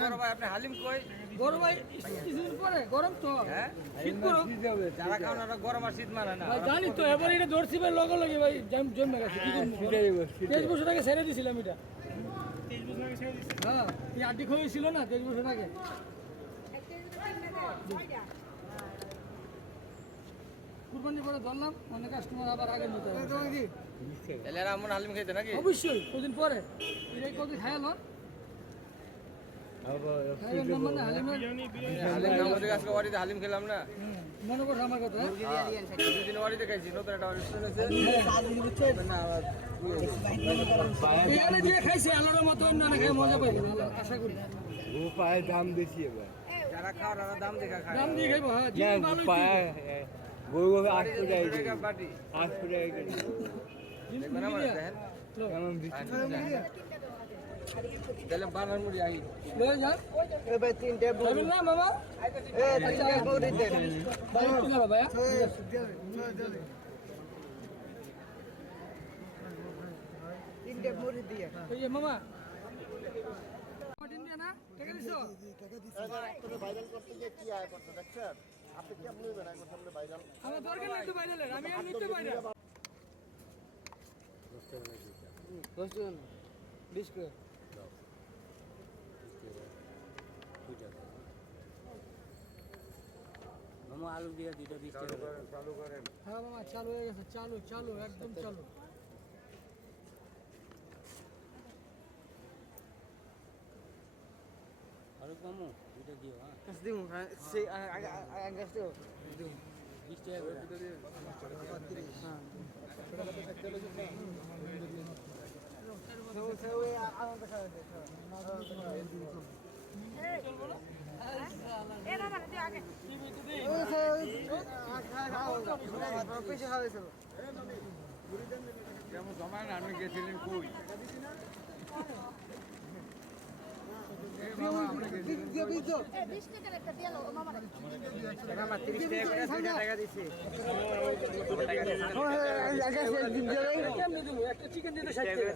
বড় ভাই আপনি হালিম কই? বড় ভাই কিছুদিন পরে গরম তো হ্যাঁ শীত করো যারা খাওয়ান ওরা গরম আর শীত মানে না। ভাই জানি তো এবার এটা ধরছি ভাই লগে লগে ভাই জমে গেছে কি করবো 23 বছর আগে ছেড়ে দিছিলাম এটা 23 বছর আগে ছেড়ে দিছি হ্যাঁ এই আড্ডি খইছিল না 23 বছর আগে কুরবানি করে ধরলাম অনেক কাস্টমার আবার আগের মতো তাহলে এরা আমন হালিম খাইতে নাকি? অবশ্যই কদিন পরে এটাই কদিন খায় লন হালিম আমাদের আজকে বাড়িতে হালিম খেলাম না, মনে করছে আমার কথা দুদিন বাড়িতে খাইছি, নতুন একটা এখানে দিয়ে খাইছি আলোর মতো অন্য না খাই মজা পাই আশা করি পায়ে দাম বেশি এবার যারা খাওয়ার ওরা দাম দেখা খায়। দাম দিয়ে খাইবো হ্যাঁ জিনিস ভালো গরু 800 টাকা বাটি 800 টাকা কেজি দেখবেন আমার দেখেন কেমন বিক্রি তাহলে বানার মুড়ি আই লয়ে যান এবার তিনটে যাবেন না মামা তিনটে বড়ি দেন বাইক কিনা বাবা তিনটে মুড়ি দিয়ে এই যে মামা মাটিন দিয়ে না টাকা দিছো ভাইরাল করতে গিয়ে কি আয় করতে দেখছেন আপনি কেমন নেবেন এখন সামনে ভাইরাল আমার দরকার নাই তো বাইরের আমি আর নিতে পারি না 20 করে মামা আলু দিয়ে দুইটা 20 টাকা চালু করেন হ্যাঁ মামা চালু হয়ে গেছে চালু চালু একদম চালু আরো মামু দুইটা দিও হ্যাঁ কাছ দিমু সেই আগে কাছ দিও 20 টাকা করে দিও হ্যাঁ যেমন জমায় না আমি গেছিলেন কই একটা চিকেন দিতে করে